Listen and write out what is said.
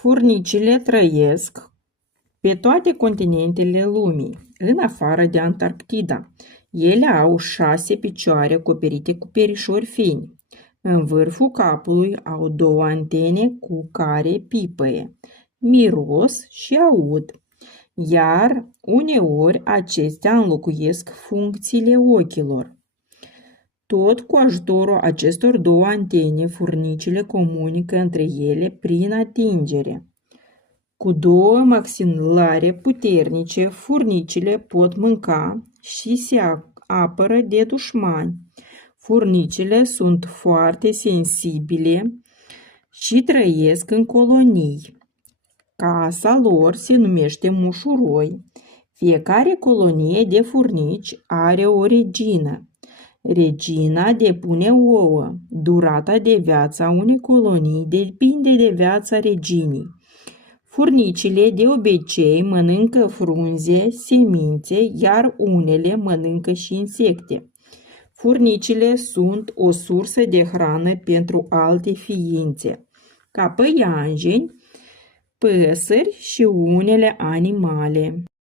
Furnicile trăiesc pe toate continentele lumii, în afară de Antarctida. Ele au 6 picioare acoperite cu perișori fini. În vârful capului au 2 antene cu care pipăie, miros și aud, iar uneori acestea înlocuiesc funcțiile ochilor. Tot cu ajutorul acestor 2 antene, furnicile comunică între ele prin atingere. Cu 2 maxilare puternice, furnicile pot mânca și se apără de dușmani. Furnicile sunt foarte sensibile și trăiesc în colonii. Casa lor se numește mușuroi. Fiecare colonie de furnici are o regină. Regina depune ouă. Durata de viață a unei colonii depinde de viața reginii. Furnicile de obicei mănâncă frunze, semințe, iar unele mănâncă și insecte. Furnicile sunt o sursă de hrană pentru alte ființe, ca păianjeni, păsări și unele animale.